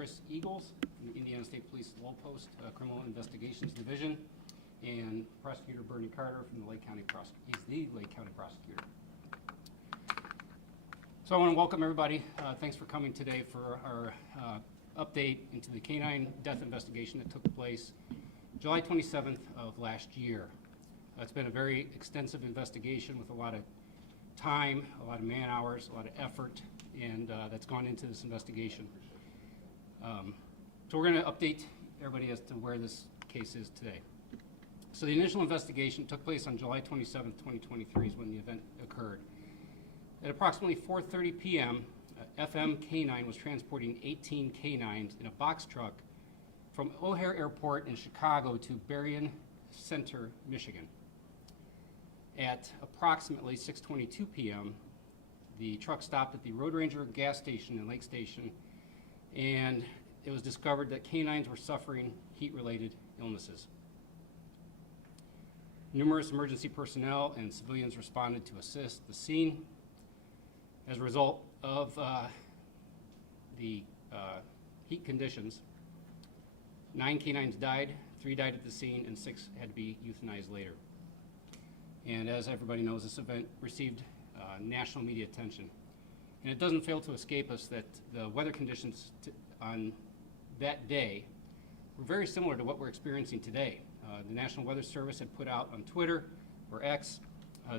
Chris Eagles from the Indiana State Police Low Post Criminal Investigations Division, and Prosecutor Bernie Carter from the Lake County Prosecutor. He's the Lake County Prosecutor. So I want to welcome everybody. Thanks for coming today for our update into the canine death investigation that took place July 27th of last year. It's been a very extensive investigation with a lot of time, a lot of man hours, a lot of effort, and that's gone into this investigation. So we're going to update everybody as to where this case is today. So the initial investigation took place on July 27th, 2023 is when the event occurred. At approximately 4:30 p.m., FM K9 was transporting 18 canines in a box truck from O'Hare Airport in Chicago to Berrien Center, Michigan. At approximately 6:22 p.m., the truck stopped at the Road Ranger gas station and Lake Station, and it was discovered that canines were suffering heat-related illnesses. Numerous emergency personnel and civilians responded to assist the scene. As a result of the heat conditions, 9 canines died, 3 died at the scene, and 6 had to be euthanized later. And as everybody knows, this event received national media attention. And it doesn't fail to escape us that the weather conditions on that day were very similar to what we're experiencing today. The National Weather Service had put out on Twitter or X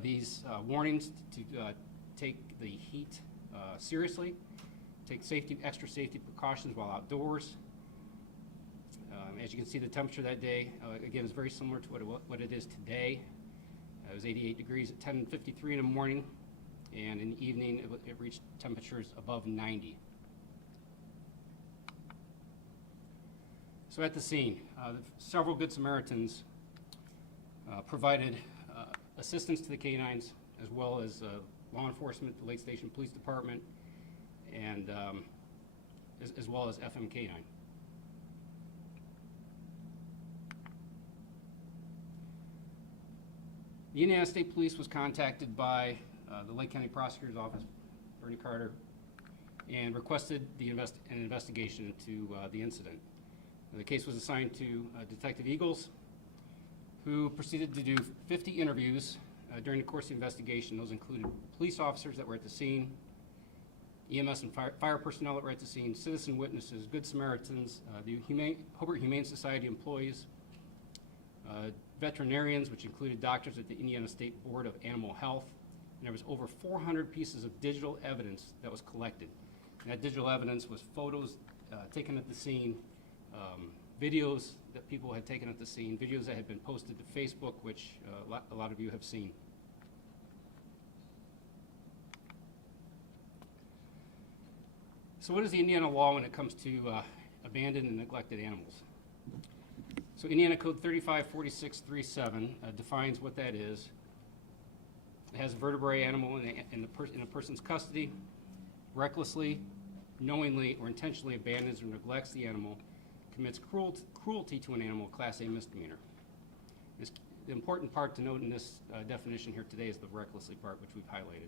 these warnings to take the heat seriously, take extra safety precautions while outdoors. As you can see, the temperature that day, again, is very similar to what it is today. It was 88 degrees at 10:53 in the morning, and in the evening it reached temperatures above 90. So at the scene, several Good Samaritans provided assistance to the canines, as well as law enforcement, the Lake Station Police Department, and as well as FM K9. The Indiana State Police was contacted by the Lake County Prosecutor's Office, Bernie Carter, and requested an investigation into the incident. The case was assigned to Detective Eagles, who proceeded to do 50 interviews during the course of the investigation. Those included police officers that were at the scene, EMS and fire personnel that were at the scene, citizen witnesses, Good Samaritans, the Hobart Humane Society employees, veterinarians, which included doctors at the Indiana State Board of Animal Health, and there was over 400 pieces of digital evidence that was collected. And that digital evidence was photos taken at the scene, videos that people had taken at the scene, videos that had been posted to Facebook, which a lot of you have seen. So what is the Indiana law when it comes to abandoned and neglected animals? So Indiana Code 354637 defines what that is. It has a vertebrate animal in a person's custody, recklessly, knowingly, or intentionally abandons or neglects the animal, commits cruelty to an animal, Class A misdemeanor. The important part to note in this definition here today is the recklessly part, which we've highlighted.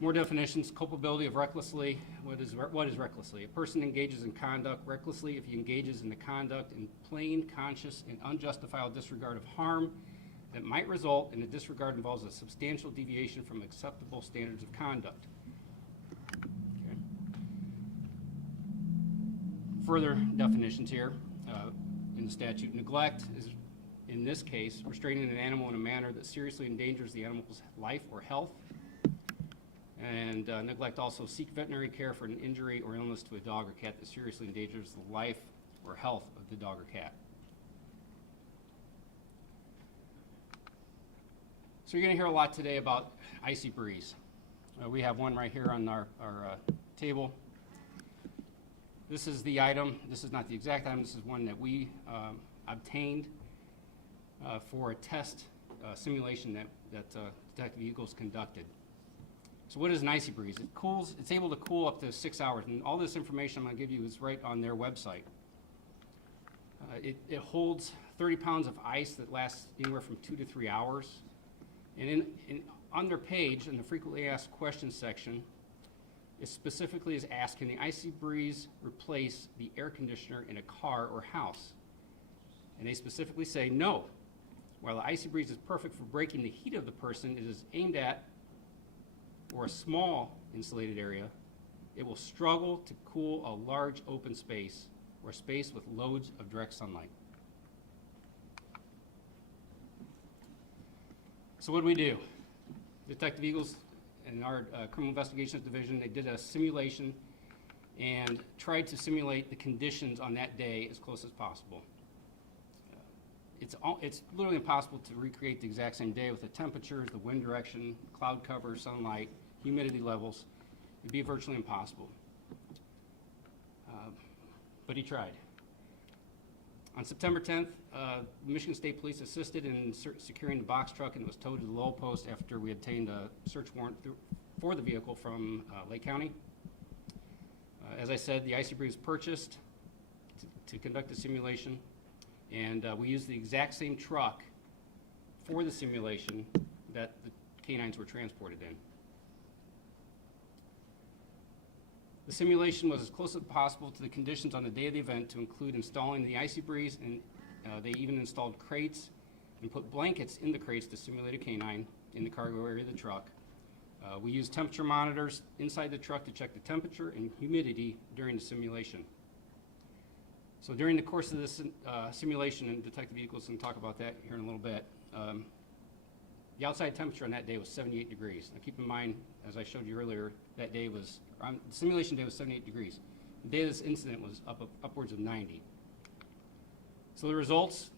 More definitions: culpability of recklessly. What is recklessly? A person engages in conduct recklessly if he engages in the conduct in plain, conscious, and unjustifiable disregard of harm that might result, and the disregard involves a substantial deviation from acceptable standards of conduct. Okay. Further definitions here in the statute: neglect is, in this case, restraining an animal in a manner that seriously endangers the animal's life or health. And neglect also: seek veterinary care for an injury or illness to a dog or cat that seriously endangers the life or health of the dog or cat. So you're going to hear a lot today about icy breeze. We have one right here on our table. This is the item. This is not the exact item. This is one that we obtained for a test simulation that Detective Eagles conducted. So what is an icy breeze? It's able to cool up to 6 hours, and all this information I'm going to give you is right on their website. It holds 30 pounds of ice that lasts anywhere from 2 to 3 hours. And on their page, in the frequently asked questions section, It specifically is asked, can the icy breeze replace the air conditioner in a car or house? And they specifically say no. While the icy breeze is perfect for breaking the heat of the person it is aimed at, or a small insulated area, it will struggle to cool a large open space or a space with loads of direct sunlight. So what do we do? Detective Eagles in our Criminal Investigations Division, they did a simulation and tried to simulate the conditions on that day as close as possible. It's literally impossible to recreate the exact same day with the temperatures, the wind direction, cloud cover, sunlight, humidity levels. It'd be virtually impossible. But he tried. On September 10th, Michigan State Police assisted in securing the box truck, and it was towed to the low post after we obtained a search warrant for the vehicle from Lake County. As I said, the icy breeze was purchased to conduct the simulation, and we used the exact same truck for the simulation that the canines were transported in. The simulation was as close as possible to the conditions on the day of the event to include installing the icy breeze, and they even installed crates and put blankets in the crates to simulate a canine in the cargo area of the truck. We used temperature monitors inside the truck to check the temperature and humidity during the simulation. So during the course of this simulation, and Detective Eagles can talk about that here in a little bit, the outside temperature on that day was 78 degrees. Now keep in mind, as I showed you earlier, that day was, the simulation day was 78 degrees. The day of this incident was upwards of 90. So the results,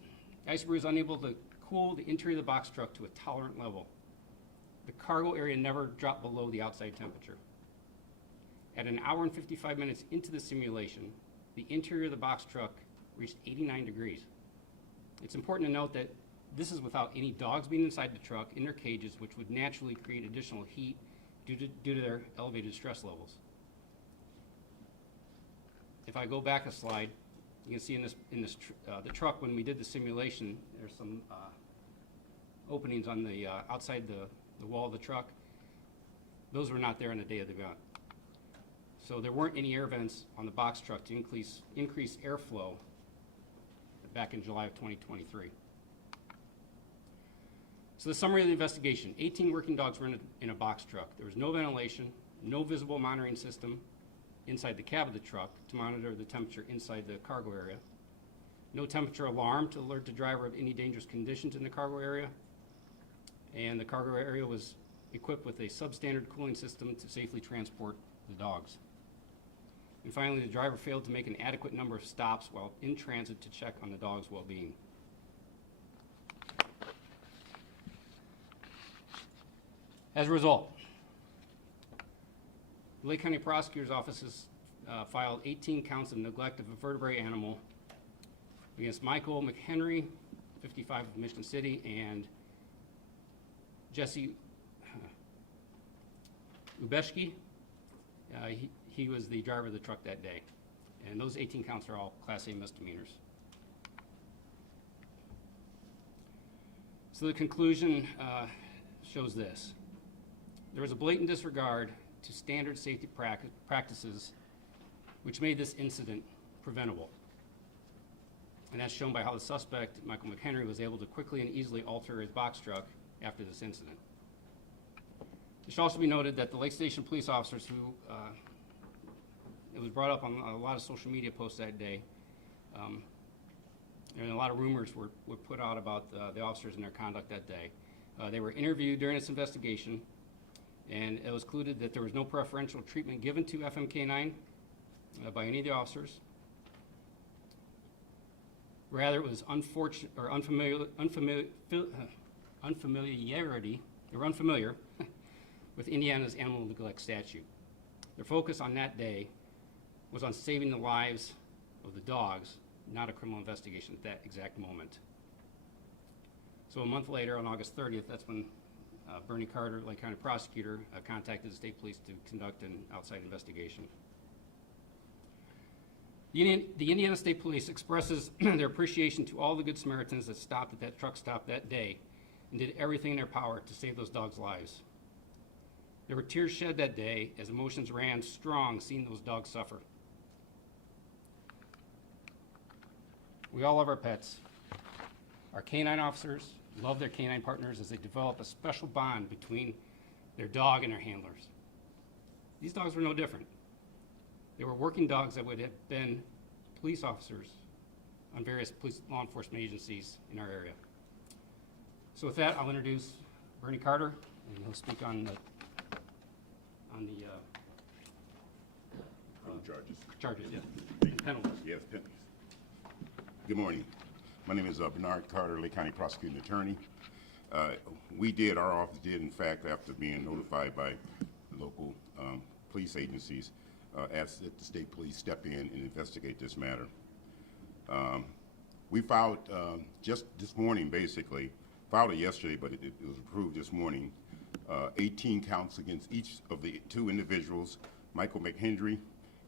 the icy breeze was unable to cool the interior of the box truck to a tolerant level. The cargo area never dropped below the outside temperature. At an hour and 55 minutes into the simulation, the interior of the box truck reached 89 degrees. It's important to note that this is without any dogs being inside the truck in their cages, which would naturally create additional heat due to their elevated stress levels. If I go back a slide, you can see the truck, when we did the simulation, there's some openings on the outside the wall of the truck. Those were not there on the day of the event. So there weren't any air vents on the box truck to increase airflow back in July of 2023. So the summary of the investigation: 18 working dogs were in a box truck. There was no ventilation, no visible monitoring system inside the cab of the truck to monitor the temperature inside the cargo area, no temperature alarm to alert the driver of any dangerous conditions in the cargo area, and the cargo area was equipped with a substandard cooling system to safely transport the dogs. And finally, the driver failed to make an adequate number of stops while in transit to check on the dog's well-being. As a result, the Lake County Prosecutor's Office has filed 18 counts of neglect of a vertebrate animal against Michael McHenry, 55 of Michigan City, and Jesse Ubeshki. He was the driver of the truck that day. And those 18 counts are all Class A misdemeanors. So the conclusion shows this. There was a blatant disregard to standard safety practices which made this incident preventable. And that's shown by how the suspect, Michael McHenry, was able to quickly and easily alter his box truck after this incident. It should also be noted that the Lake Station police officers who, it was brought up on a lot of social media posts that day, and a lot of rumors were put out about the officers and their conduct that day. They were interviewed during this investigation, and it was concluded that there was no preferential treatment given to FMK9 by any of the officers. Rather, it was unfamiliarity. They were unfamiliar with Indiana's animal neglect statute. Their focus on that day was on saving the lives of the dogs, not a criminal investigation at that exact moment. So a month later, on August 30th, that's when Bernie Carter, Lake County Prosecutor, contacted the state police to conduct an outside investigation. The Indiana State Police expresses their appreciation to all the Good Samaritans that stopped at that truck stop that day and did everything in their power to save those dogs' lives. There were tears shed that day as emotions ran strong seeing those dogs suffer. We all love our pets. Our canine officers love their canine partners as they develop a special bond between their dog and their handlers. These dogs were no different. They were working dogs that would have been police officers on various police law enforcement agencies in our area. So with that, I'll introduce Bernie Carter, and he'll speak on the charges, yeah. Penalties. Yes, penalties. Good morning. My name is Bernard Carter, Lake County Prosecuting Attorney. Our office did, in fact, after being notified by local police agencies, ask that the state police step in and investigate this matter. We filed just this morning, basically, filed it yesterday, but it was approved this morning, 18 counts against each of the two individuals, Michael McHenry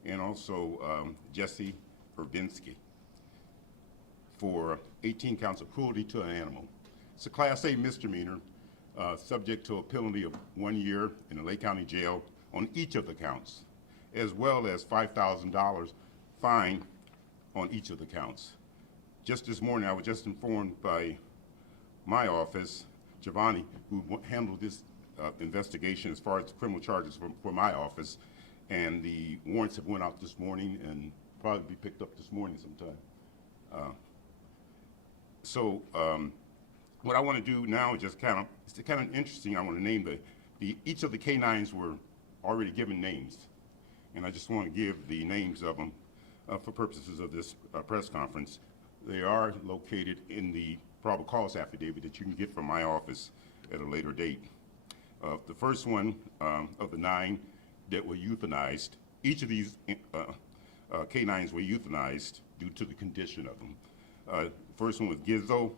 and also Jesse Verbinski, for 18 counts of cruelty to an animal. It's a Class A misdemeanor, subject to a penalty of 1 year in the Lake County Jail on each of the counts, as well as $5,000 fine on each of the counts. Just this morning, I was just informed by my office, Giovanni, who handled this investigation as far as the criminal charges for my office, and the warrants have went out this morning and probably be picked up this morning sometime. What I want to do now is just it's kind of interesting. I want to name each of the canines were already given names, and I just want to give the names of them for purposes of this press conference. They are located in the probable cause affidavit that you can get from my office at a later date. The first one of the 9 that were euthanized, each of these canines were euthanized due to the condition of them. First one was Gizzo,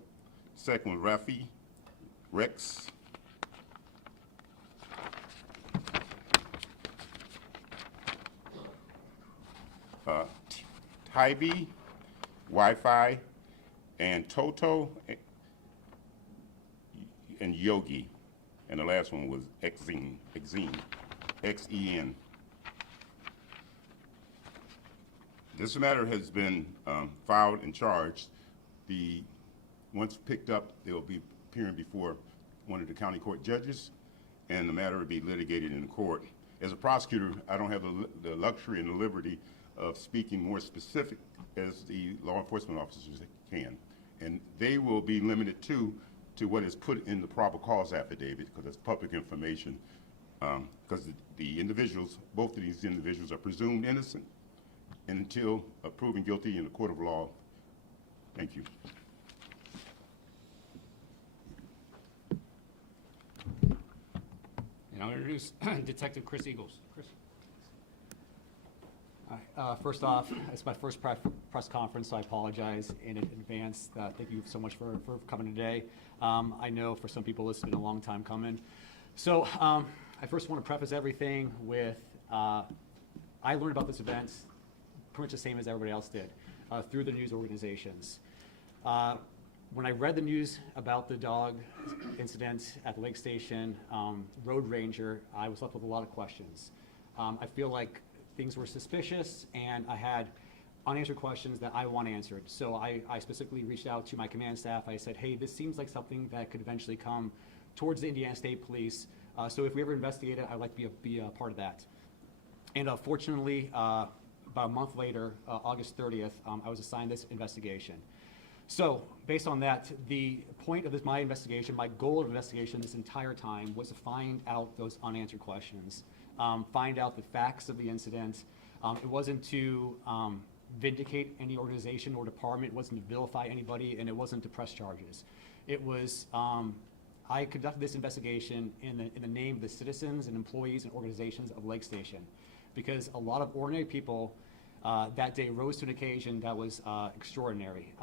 second one Rafi, Rex, Tybee, Wi-Fi, and Toto, and Yogi. And the last one was Xen, X-E-N. This matter has been filed and charged. Once picked up, they will be appearing before one of the county court judges, and the matter will be litigated in court. As a prosecutor, I don't have the luxury and the liberty of speaking more specific as the law enforcement officers can. And they will be limited to what is put in the probable cause affidavit, because it's public information, because the individuals, both of these individuals are presumed innocent until proven guilty in the court of law. Thank you. And I'll introduce Detective Chris Eagles. Chris. Hi. First off, it's my first press conference, so I apologize in advance. Thank you so much for coming today. I know for some people it's been a long time coming. So I first want to preface everything with I learned about this event pretty much the same as everybody else did through the news organizations. When I read the news about the dog incident at the Lake Station Road Ranger, I was left with a lot of questions. I feel like things were suspicious, and I had unanswered questions that I want answered. So I specifically reached out to my command staff. I said, hey, this seems like something that could eventually come towards the Indiana State Police. So if we ever investigate it, I'd like to be a part of that. And fortunately, about a month later, August 30th, I was assigned this investigation. So based on that, the point of my investigation, my goal of investigation this entire time was to find out those unanswered questions, find out the facts of the incident. It wasn't to vindicate any organization or department, it wasn't to vilify anybody, and it wasn't to press charges. It was, I conducted this investigation in the name of the citizens and employees and organizations of Lake Station, because a lot of ordinary people that day rose to an occasion that was extraordinary.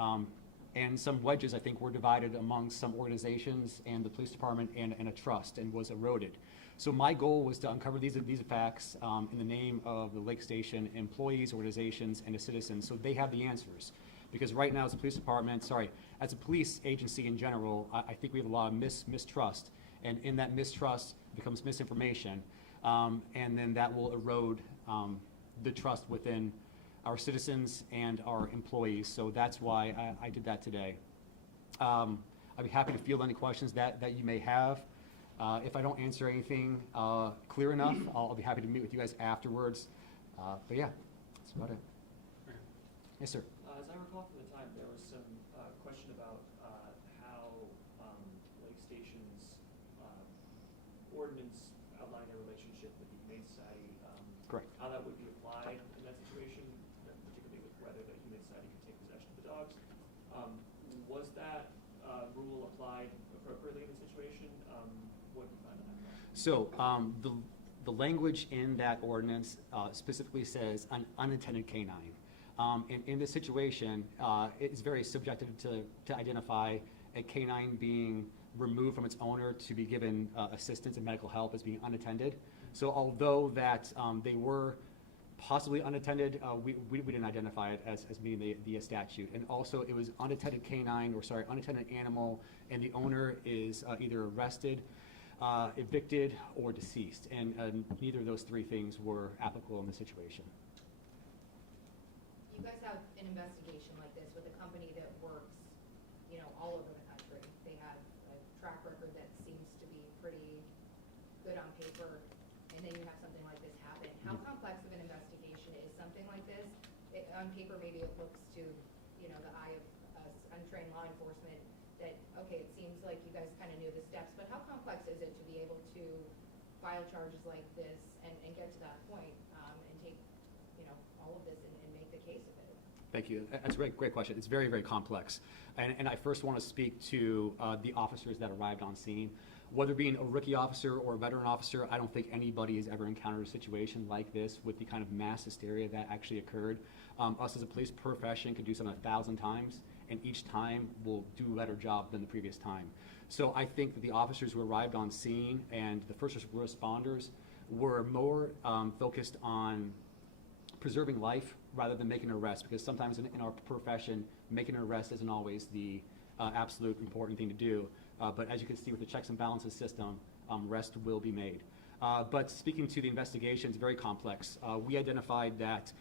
And some wedges, I think, were divided among some organizations and the police department and a trust, and was eroded. So my goal was to uncover these facts in the name of the Lake Station employees, organizations, and the citizens, so they have the answers. Because right now, as a police department, as a police agency in general, I think we have a lot of mistrust, and in that mistrust becomes misinformation. and then that will erode the trust within our citizens and our employees. So that's why I did that today. I'd be happy to field any questions that you may have. If I don't answer anything clear enough, I'll be happy to meet with you guys afterwards. But yeah, that's about it. Yes, sir. As I recall from the time, there was some question about how Lake Station's ordinance outlined their relationship with the Humane Society. Correct. How that would be applied in that situation, particularly with whether the Humane Society could take possession of the dogs. Was that rule applied appropriately in the situation? What did you find on that? So the language in that ordinance specifically says an unattended canine. And in this situation, it's very subjective to identify a canine being removed from its owner to be given assistance and medical help as being unattended. So although that they were possibly unattended, we didn't identify it as being the statute. And also it was unattended canine, or sorry, unattended animal, and the owner is either arrested, evicted, or deceased. And neither of those three things were applicable in this situation. You guys have an investigation like this with a company that works, you know, all over the country. They have a track record that seems to be pretty good on paper, and then you have something like this happen. How complex of an investigation is something like this? On paper, maybe it looks to, you know, the eye of us untrained law enforcement that, okay, it seems like you guys kind of knew the steps, but how complex is it to be able to file charges like this and get to that point and take, you know, all of this and make the case of it? Thank you. That's a great question. It's very, very complex. And I first want to speak to the officers that arrived on scene. Whether being a rookie officer or a veteran officer, I don't think anybody has ever encountered a situation like this with the kind of mass hysteria that actually occurred. Us as a police profession could do something 1,000 times, and each time will do a better job than the previous time. So I think that the officers who arrived on scene and the first responders were more focused on preserving life rather than making an arrest, because sometimes in our profession, making an arrest isn't always the absolute important thing to do. But as you can see with the checks and balances system, arrest will be made. But speaking to the investigation, it's very complex. We identified that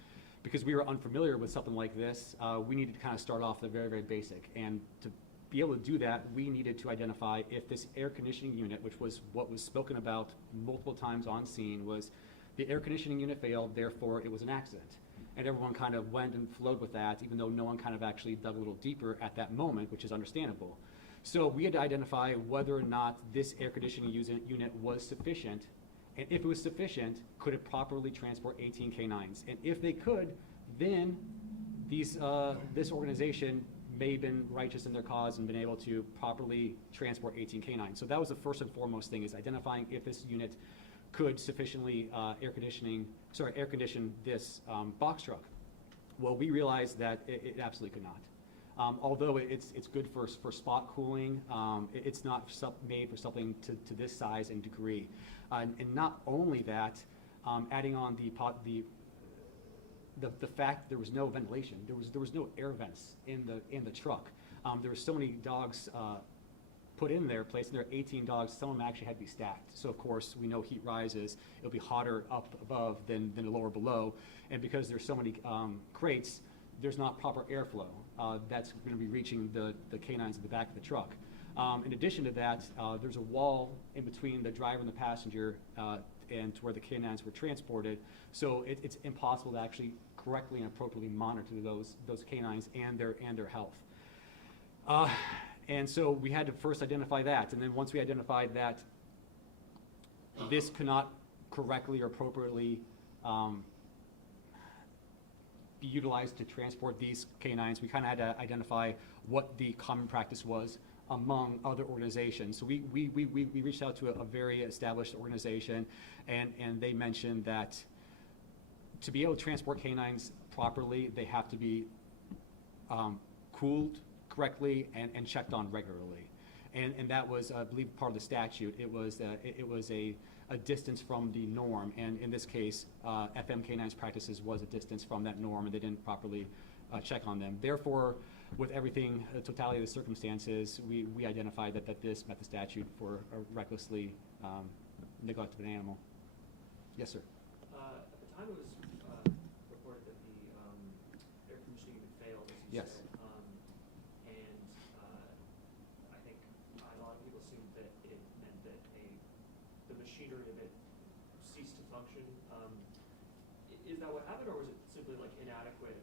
because we were unfamiliar with something like this, we needed to kind of start off the very, very basic. And to be able to do that, we needed to identify if this air conditioning unit, which was what was spoken about multiple times on scene, was the air conditioning unit failed, therefore it was an accident. And everyone kind of went and flowed with that, even though no one kind of actually dug a little deeper at that moment, which is understandable. So we had to identify whether or not this air conditioning unit was sufficient, and if it was sufficient, could it properly transport 18 canines? And if they could, then this organization may have been righteous in their cause and been able to properly transport 18 canines. So that was the first and foremost thing, is identifying if this unit could sufficiently air condition this box truck. Well, we realized that it absolutely could not. Although it's good for spot cooling, it's not made for something to this size and degree. And not only that, adding on the fact there was no ventilation, there was no air vents in the truck. There were so many dogs put in there, placed in there, 18 dogs. Some of them actually had to be stacked. So of course we know heat rises; it'll be hotter up above than lower below. And because there's so many crates, there's not proper airflow that's going to be reaching the canines at the back of the truck. In addition to that, there's a wall in between the driver and the passenger and to where the canines were transported. So it's impossible to actually correctly and appropriately monitor those canines and their health. And so we had to first identify that, and then once we identified that this could not correctly or appropriately be utilized to transport these canines, we kind of had to identify what the common practice was among other organizations. So we reached out to a very established organization, and they mentioned that to be able to transport canines properly, they have to be cooled correctly and checked on regularly. And that was, I believe, part of the statute. It was a distance from the norm, and in this case, FM K9's practices was a distance from that norm, and they didn't properly check on them. Therefore, with everything, the totality of the circumstances, we identified that this met the statute for a recklessly neglect of an animal. Yes, sir. At the time it was reported that the air conditioning had failed, as you Yes. said. And I think a lot of people assumed that it meant that the machinery of it ceased to function. Is that what happened, or was it simply like inadequate,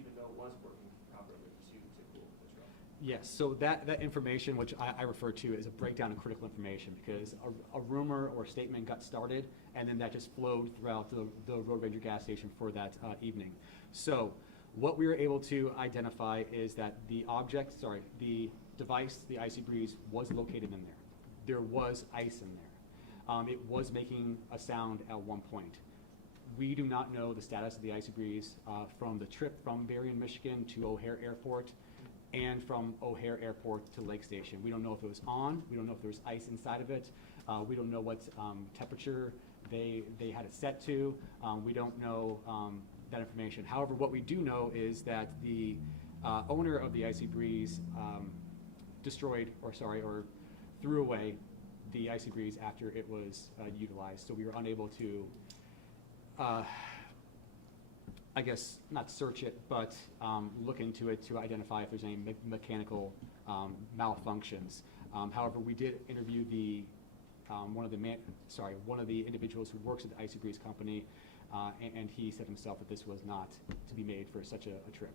even though it was working properly to cool the truck? Yes, so that information, which I refer to as a breakdown of critical information, because a rumor or statement got started, and then that just flowed throughout the Road Ranger gas station for that evening. So what we were able to identify is that the device, the Icy Breeze, was located in there. There was ice in there. It was making a sound at one point. We do not know the status of the Icy Breeze from the trip from Berrien, Michigan to O'Hare Airport, and from O'Hare Airport to Lake Station. We don't know if it was on. We don't know if there was ice inside of it. We don't know what temperature they had it set to. We don't know that information. However, what we do know is that the owner of the Icy Breeze threw away the Icy Breeze after it was utilized. So we were unable to, I guess, not search it, but look into it to identify if there's any mechanical malfunctions. However, we did interview one of the individuals who works at the Icy Breeze company, and he said himself that this was not to be made for such a trip.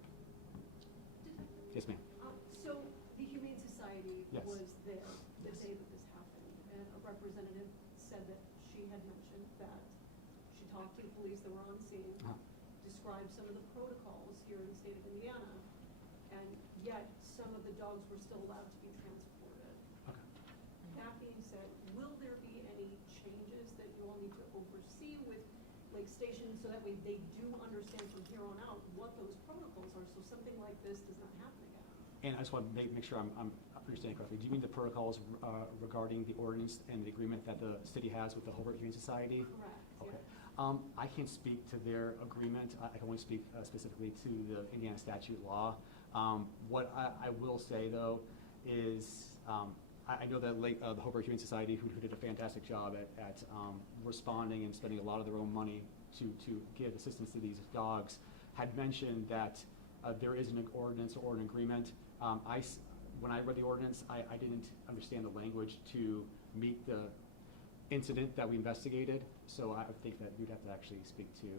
Yes, ma'am. So the Humane Society Yes. was there the day that this happened, and a representative said that she had mentioned that she talked to the police that were on scene, described some of the protocols here in the state of Indiana, and yet some of the dogs were still allowed to be transported. Okay. That being said, will there be any changes that you all need to oversee with Lake Station so that way they do understand from here on out what those protocols are, so something like this does not happen again? And I just want to make sure I'm understanding correctly. Do you mean the protocols regarding the ordinance and the agreement that the city has with the Hobart Humane Society? Correct, Okay. yeah. I can't speak to their agreement. I can only speak specifically to the Indiana statute law. What I will say, though, is I know that the Hobart Humane Society, who did a fantastic job at responding and spending a lot of their own money to give assistance to these dogs, had mentioned that there is an ordinance or an agreement. When I read the ordinance, I didn't understand the language to meet the incident that we investigated, so I think that we'd have to actually speak to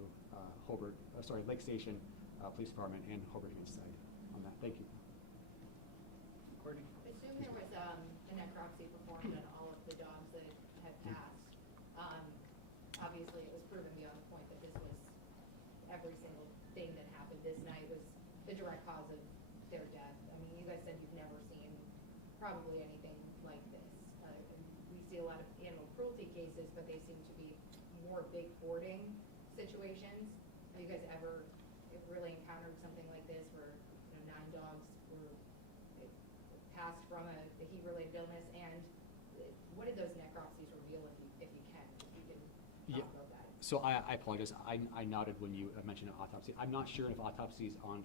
Lake Station Police Department and Hobart Humane Society on that. Thank you. Courtney? Assume there was a necropsy performed on all of the dogs that had passed. Obviously, it was proven beyond the point that this was every single thing that happened this night was the direct cause of their death. I mean, you guys said you've never seen probably anything like this. We see a lot of animal cruelty cases, but they seem to be more big hoarding situations. Have you guys ever really encountered something like this where 9 dogs were passed from a heat-related illness? And what did those necropsies reveal, if you can Yeah. talk about that? So I apologize. I nodded when you mentioned an autopsy. I'm not sure if autopsies on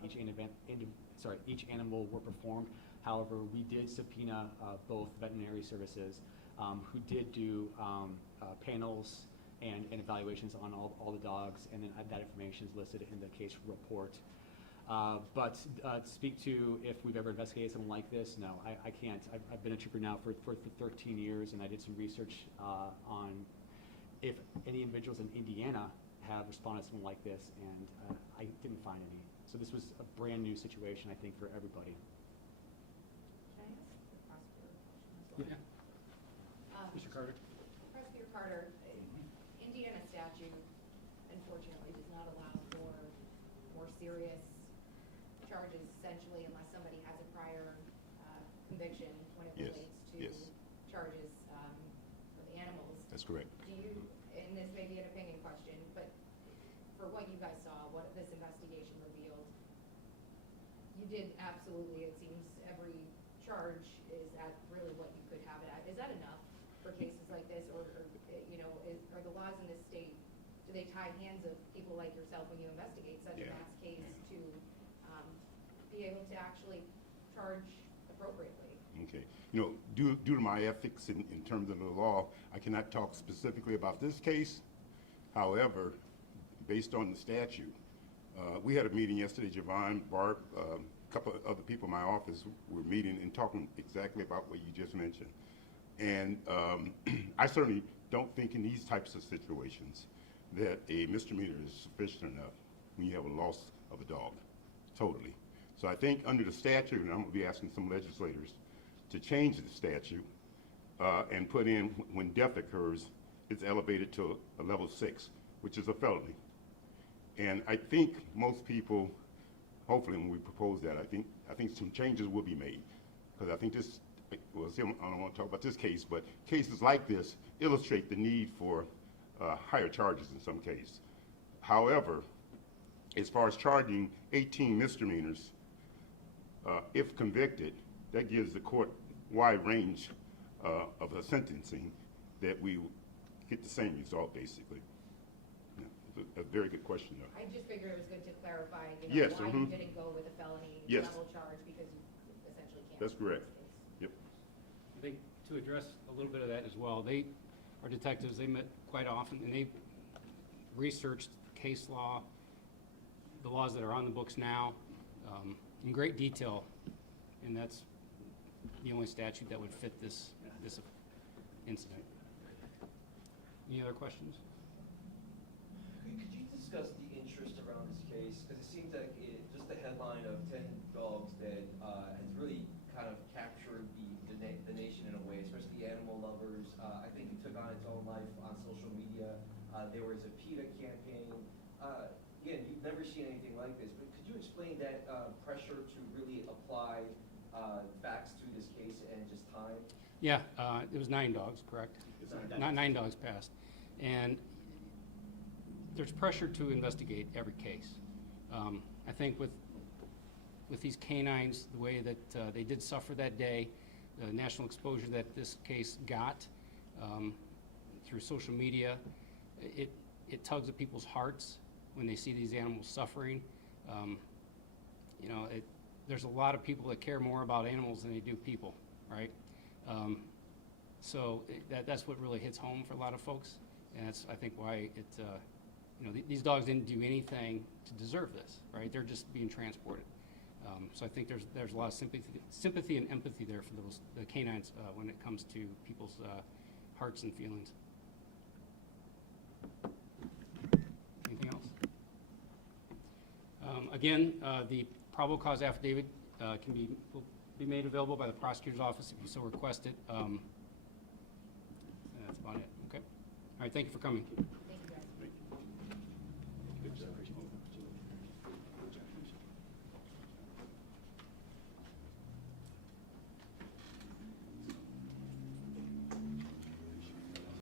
each animal were performed. However, we did subpoena both veterinary services who did do panels and evaluations on all the dogs, and then that information is listed in the case report. But to speak to if we've ever investigated something like this, no, I can't. I've been a trooper now for 13 years, and I did some research on if any individuals in Indiana have responded to something like this, and I didn't find any. So this was a brand new situation, I think, for everybody. Can I ask the prosecutor a question as well? Mr. Carter? Prosecutor Carter, Indiana statute unfortunately does not allow for more serious charges essentially unless somebody has a prior conviction when it Yes, relates to yes. charges with animals. That's correct. Do you, and this may be an opinion question, but for what you guys saw, what this investigation revealed, you did absolutely, it seems, every charge is at really what you could have it at. Is that enough for cases like this, or are the laws in this state, do they tie hands of people like yourself when you investigate such a Yeah. mass case to be able to actually charge appropriately? Okay. Due to my ethics in terms of the law, I cannot talk specifically about this case. However, based on the statute, we had a meeting yesterday, Javon, Barb, a couple of other people in my office were meeting and talking exactly about what you just mentioned. And I certainly don't think in these types of situations that a misdemeanor is sufficient enough when you have a loss of a dog, totally. So I think under the statute, and I'm going to be asking some legislators to change the statute and put in when death occurs, it's elevated to a level 6, which is a felony. And I think most people, hopefully when we propose that, I think some changes will be made. Because I think this, well, see, I don't want to talk about this case, but cases like this illustrate the need for higher charges in some cases. However, as far as charging 18 misdemeanors, if convicted, that gives the court wide range of a sentencing that we get the same result, basically. Yeah, it's a very good question, though. I just figured it was good to clarify, Yes, why you didn't go with a felony Yes. level charge, because you essentially can't. That's correct. Yep. I think to address a little bit of that as well, our detectives, they met quite often, and they researched case law, the laws that are on the books now, in great detail, and that's the only statute that would fit this incident. Any other questions? Could you discuss the interest around this case? Because it seems like just the headline of 10 dogs dead has really kind of captured the nation in a way, especially the animal lovers. I think it took on its own life on social media. There was a PETA campaign. Again, you've never seen anything like this, but could you explain that pressure to really apply facts to this case and just time? Yeah, it was 9 dogs, correct? Not 9 dogs passed. And there's pressure to investigate every case. I think with these canines, the way that they did suffer that day, the national exposure that this case got through social media, it tugs at people's hearts when they see these animals suffering. There's a lot of people that care more about animals than they do people, right? So that's what really hits home for a lot of folks, and that's, I think, why these dogs didn't do anything to deserve this, right? They're just being transported. So I think there's a lot of sympathy and empathy there for the canines when it comes to people's hearts and feelings. Anything else? Again, the probable cause affidavit will be made available by the prosecutor's office if you so request it. That's about it. Okay. All right. Thank you for coming.